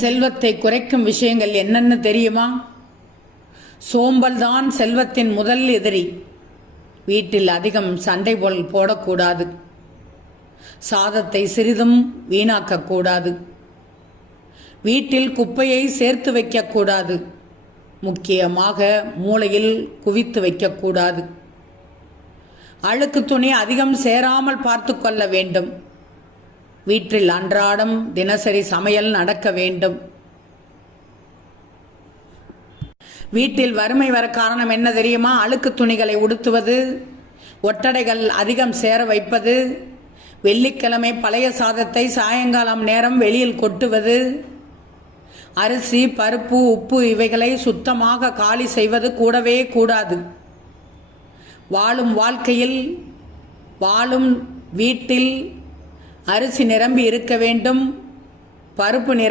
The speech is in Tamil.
செல்வத்தை குறைக்கும் விஷயங்கள் என்னென்னு தெரியுமா? சோம்பல் தான் செல்வத்தின் முதல் எதிரி. வீட்டில் அதிகம் சண்டை போடக்கூடாது. சாதத்தை சிறிதும் வீணாக்கக்கூடாது. வீட்டில் குப்பையை சேர்த்து வைக்கக்கூடாது. முக்கியமாக மூளையில் குவித்து வைக்கக்கூடாது. அழுக்கு துணி அதிகம் சேராமல் பார்த்து கொள்ள வேண்டும். வீட்டில் அன்றாடம் தினசரி சமையல் நடக்க வேண்டும். வீட்டில் வறுமை வர காரணம் என்ன தெரியுமா? அழுக்கு துணிகளை உடுத்துவது, ஒட்டடைகள் அதிகம் சேர வைப்பது, வெள்ளிக்கிழமை பழைய சாதத்தை சாயங்காலம் நேரம் வெளியில் கொட்டுவது, அரிசி பருப்பு உப்பு இவைகளை சுத்தமாக காலி செய்வது கூடவே கூடாது. வாழும் வாழ்க்கையில் வாழும் வீட்டில் அரிசி நிரம்பி இருக்க வேண்டும், பருப்பு